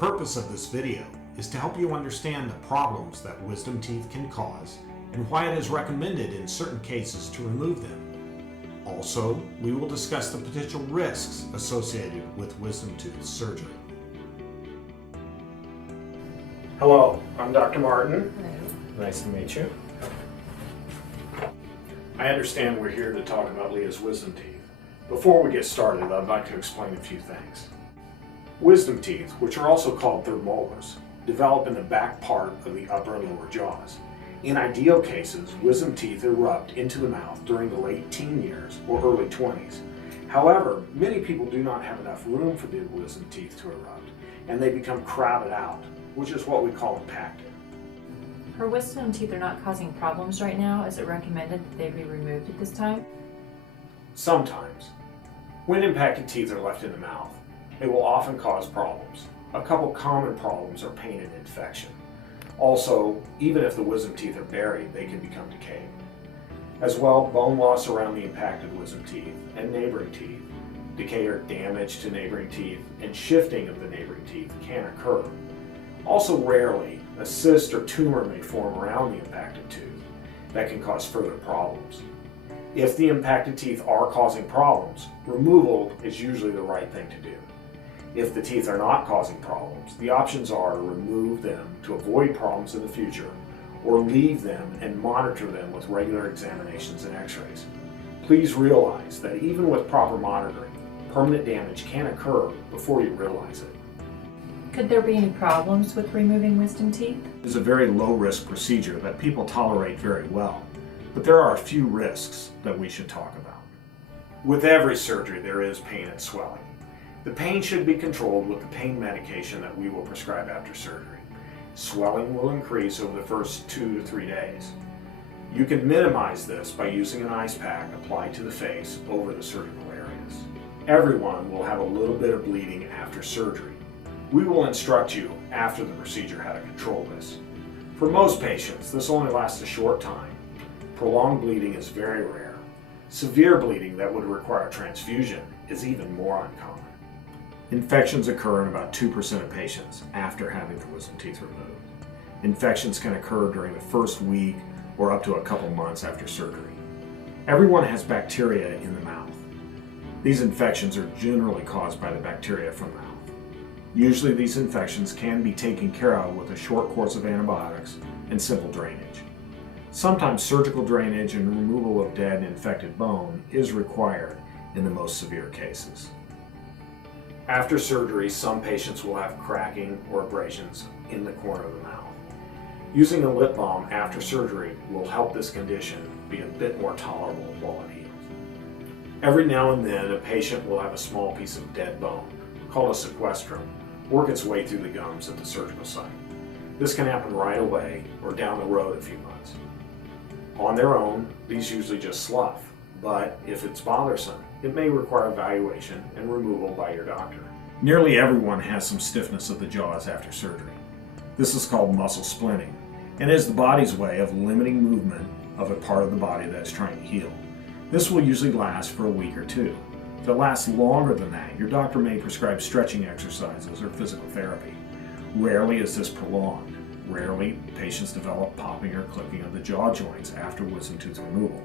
purpose of this video is to help you understand the problems that wisdom teeth can cause and why it is recommended in certain cases to remove them. Also, we will discuss the potential risks associated with wisdom tooth surgery. Hello, I'm Dr. Martin. Hello. Nice to meet you. I understand we're here to talk about Leah's wisdom teeth. Before we get started, I'd like to explain a few things. Wisdom teeth, which are also called third molars, develop in the back part of the upper and lower jaws. In ideal cases, wisdom teeth erupt into the mouth during the late teen years or early 20s. However, many people do not have enough room for the wisdom teeth to erupt, and they become crowded out, which is what we call impacted. Her wisdom teeth are not causing problems right now. Is it recommended that they be removed at this time? Sometimes. When impacted teeth are left in the mouth, they will often cause problems. A couple common problems are pain and infection. Also, even if the wisdom teeth are buried, they can become decayed. As well, bone loss around the impacted wisdom teeth and neighboring teeth, decay or damage to neighboring teeth, and shifting of the neighboring teeth can occur. Also rarely, a cyst or tumor may form around the impacted tooth that can cause further problems. If the impacted teeth are causing problems, removal is usually the right thing to do. If the teeth are not causing problems, the options are to remove them to avoid problems in the future, or leave them and monitor them with regular examinations and x-rays. Please realize that even with proper monitoring, permanent damage can occur before you realize it. Could there be any problems with removing wisdom teeth? It is a very low-risk procedure that people tolerate very well, but there are a few risks that we should talk about. With every surgery, there is pain and swelling. The pain should be controlled with the pain medication that we will prescribe after surgery. Swelling will increase over the first 2 to 3 days. You can minimize this by using an ice pack applied to the face over the surgical areas. Everyone will have a little bit of bleeding after surgery. We will instruct you after the procedure how to control this. For most patients, this only lasts a short time. Prolonged bleeding is very rare. Severe bleeding that would require transfusion is even more uncommon. Infections occur in about 2% of patients after having the wisdom teeth removed. Infections can occur during the first week or up to a couple months after surgery. Everyone has bacteria in the mouth. These infections are generally caused by the bacteria from the mouth. Usually these infections can be taken care of with a short course of antibiotics and simple drainage. Sometimes surgical drainage and removal of dead and infected bone is required in the most severe cases. After surgery, some patients will have cracking or abrasions in the corner of the mouth. Using a lip balm after surgery will help this condition be a bit more tolerable while it heals. Every now and then, a patient will have a small piece of dead bone, called a sequestrum, work its way through the gums at the surgical site. This can happen right away or down the road a few months. On their own, these usually just slough, but if it's bothersome, it may require evaluation and removal by your doctor. Nearly everyone has some stiffness of the jaws after surgery. This is called muscle splinting and is the body's way of limiting movement of a part of the body that is trying to heal. This will usually last for a week or two. If it lasts longer than that, your doctor may prescribe stretching exercises or physical therapy. Rarely is this prolonged. Rarely, patients develop popping or clicking of the jaw joints after wisdom tooth removal.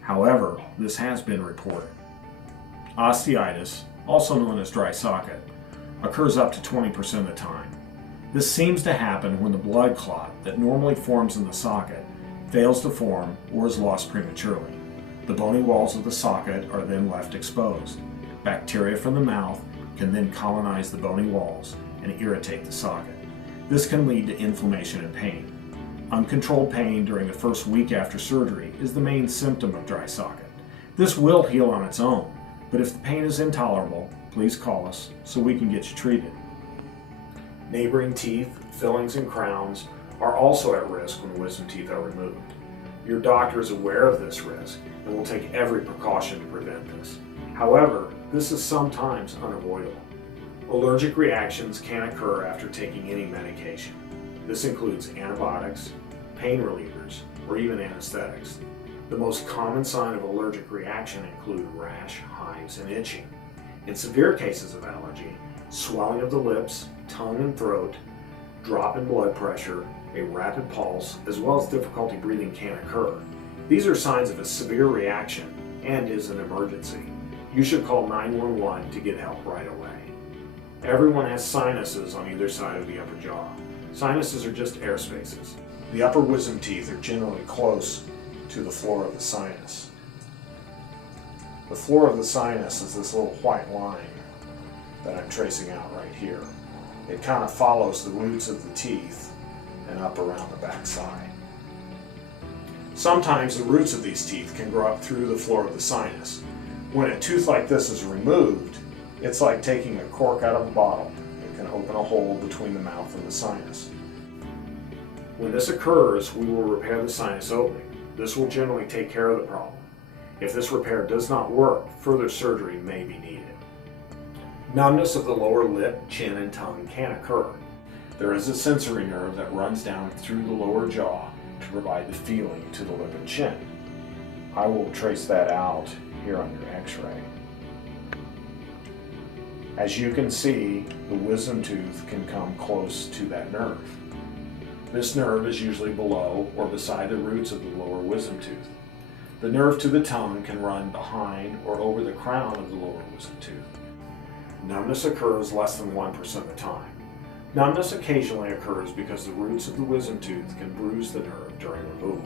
However, this has been reported. Osteitis, also known as dry socket, occurs up to 20% of the time. This seems to happen when the blood clot that normally forms in the socket fails to form or is lost prematurely. The bony walls of the socket are then left exposed. Bacteria from the mouth can then colonize the bony walls and irritate the socket. This can lead to inflammation and pain. Uncontrolled pain during the first week after surgery is the main symptom of dry socket. This will heal on its own, but if the pain is intolerable, please call us so we can get you treated. Neighboring teeth, fillings, and crowns are also at risk when wisdom teeth are removed. Your doctor is aware of this risk and will take every precaution to prevent this. However, this is sometimes unavoidable. Allergic reactions can occur after taking any medication. This includes antibiotics, pain relievers, or even anesthetics. The most common sign of allergic reaction include rash, hives, and itching. In severe cases of allergy, Swelling of the lips, tongue and throat, drop in blood pressure, a rapid pulse, as well as difficulty breathing can occur. These are signs of a severe reaction and is an emergency. You should call 911 to get help right away. Everyone has sinuses on either side of the upper jaw. Sinuses are just air spaces. The upper wisdom teeth are generally close to the floor of the sinus. The floor of the sinus is this little white line that I'm tracing out right here. It kind of follows the roots of the teeth and up around the back side. Sometimes the roots of these teeth can grow up through the floor of the sinus. When a tooth like this is removed, it's like taking a cork out of a bottle. It can open a hole between the mouth and the sinus. When this occurs, we will repair the sinus opening. This will generally take care of the problem. If this repair does not work, further surgery may be needed. Numbness of the lower lip, chin, and tongue can occur. There is a sensory nerve that runs down through the lower jaw to provide the feeling to the lip and chin. I will trace that out here on your x-ray. As you can see, the wisdom tooth can come close to that nerve. This nerve is usually below or beside the roots of the lower wisdom tooth. The nerve to the tongue can run behind or over the crown of the lower wisdom tooth. Numbness occurs less than 1% of the time. Numbness occasionally occurs because the roots of the wisdom tooth can bruise the nerve during removal.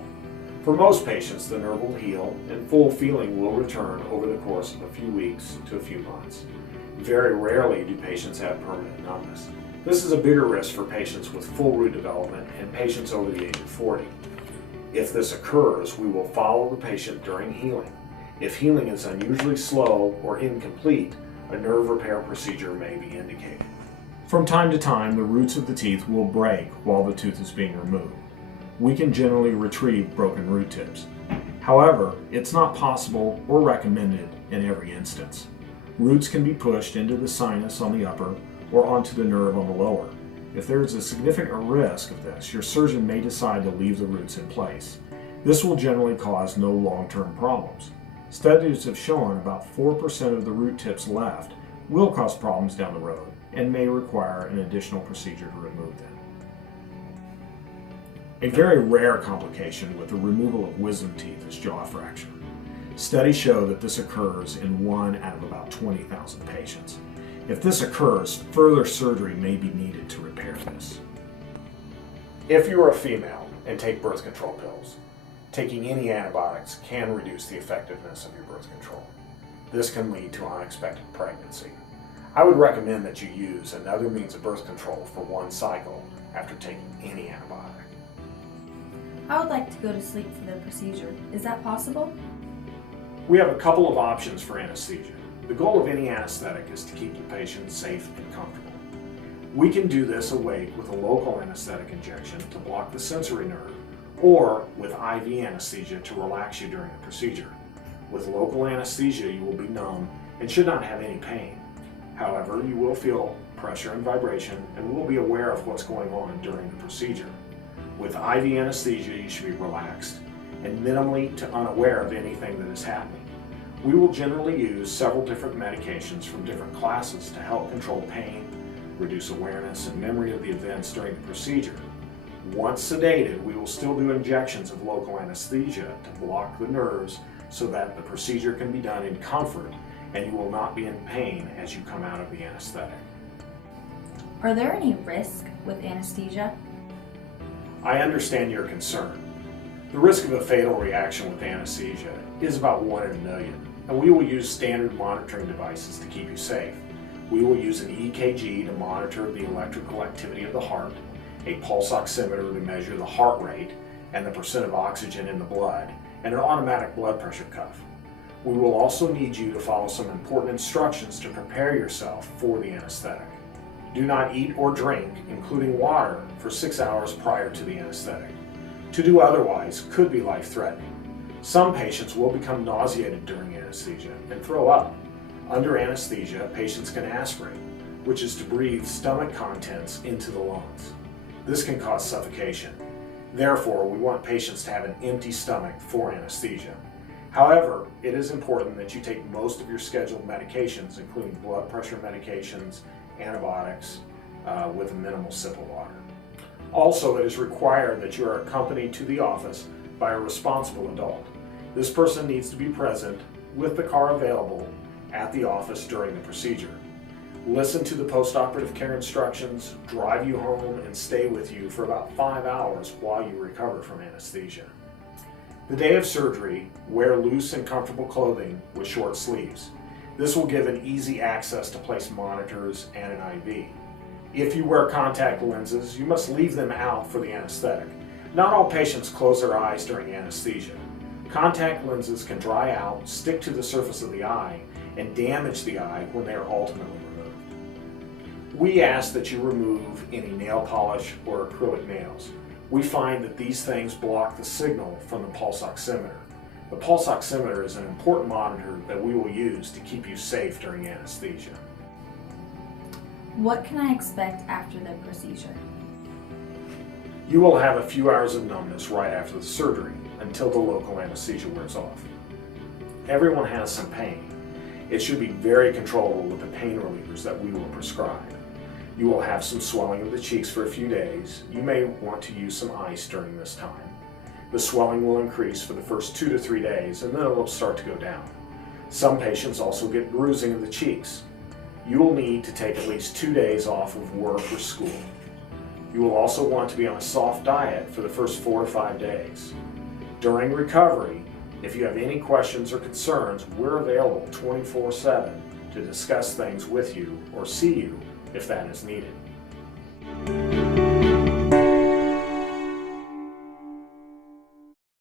For most patients, the nerve will heal and full feeling will return over the course of a few weeks to a few months. Very rarely do patients have permanent numbness. This is a bigger risk for patients with full root development and patients over the age of 40. If this occurs, we will follow the patient during healing. If healing is unusually slow or incomplete, a nerve repair procedure may be indicated. From time to time, the roots of the teeth will break while the tooth is being removed. We can generally retrieve broken root tips. However, it's not possible or recommended in every instance. Roots can be pushed into the sinus on the upper or onto the nerve on the lower. If there is a significant risk of this, your surgeon may decide to leave the roots in place. This will generally cause no long-term problems. Studies have shown about 4% of the root tips left will cause problems down the road and may require an additional procedure to remove them. A very rare complication with the removal of wisdom teeth is jaw fracture. Studies show that this occurs in 1 out of about 20,000 patients. If this occurs, further surgery may be needed to repair this. If you are a female and take birth control pills, taking any antibiotics can reduce the effectiveness of your birth control. This can lead to unexpected pregnancy. I would recommend that you use another means of birth control for 1 cycle after taking any antibiotic. I would like to go to sleep for the procedure. Is that possible? We have a couple of options for anesthesia. The goal of any anesthetic is to keep the patient safe and comfortable. We can do this awake with a local anesthetic injection to block the sensory nerve, or with IV anesthesia to relax you during the procedure. With local anesthesia, you will be numb and should not have any pain. However, you will feel pressure and vibration and will be aware of what's going on during the procedure. With IV anesthesia, you should be relaxed and minimally to unaware of anything that is happening. We will generally use several different medications from different classes to help control pain, reduce awareness and memory of the events during the procedure. Once sedated, we will still do injections of local anesthesia to block the nerves so that the procedure can be done in comfort and you will not be in pain as you come out of the anesthetic. Are there any risks with anesthesia? I understand your concern. The risk of a fatal reaction with anesthesia is about 1 in a million, and we will use standard monitoring devices to keep you safe. We will use an EKG to monitor the electrical activity of the heart, a pulse oximeter to measure the heart rate and the percent of oxygen in the blood, and an automatic blood pressure cuff. We will also need you to follow some important instructions to prepare yourself for the anesthetic. Do not eat or drink, including water, for 6 hours prior to the anesthetic. To do otherwise could be life-threatening. Some patients will become nauseated during anesthesia and throw up. Under anesthesia, patients can aspirate, which is to breathe stomach contents into the lungs. This can cause suffocation. Therefore, we want patients to have an empty stomach for anesthesia. However, it is important that you take most of your scheduled medications, including blood pressure medications antibiotics with a minimal sip of water. Also, it is required that you are accompanied to the office by a responsible adult. This person needs to be present with the car available at the office during the procedure. Listen to the post-operative care instructions, drive you home, and stay with you for about 5 hours while you recover from anesthesia. The day of surgery, wear loose and comfortable clothing with short sleeves. This will give an easy access to place monitors and an IV. If you wear contact lenses, you must leave them out for the anesthetic. Not all patients close their eyes during anesthesia. Contact lenses can dry out, stick to the surface of the eye, and damage the eye when they are ultimately removed. We ask that you remove any nail polish or acrylic nails. We find that these things block the signal from the pulse oximeter. The pulse oximeter is an important monitor that we will use to keep you safe during anesthesia. What can I expect after the procedure? You will have a few hours of numbness right after the surgery until the local anesthesia wears off. Everyone has some pain. It should be very controllable with the pain relievers that we will prescribe. You will have some swelling of the cheeks for a few days. You may want to use some ice during this time. The swelling will increase for the first 2 to 3 days, and then it will start to go down. Some patients also get bruising of the cheeks. You will need to take at least 2 days off of work or school. You will also want to be on a soft diet for the first 4 to 5 days. During recovery, if you have any questions or concerns, we're available 24/7 to discuss things with you or see you if that is needed.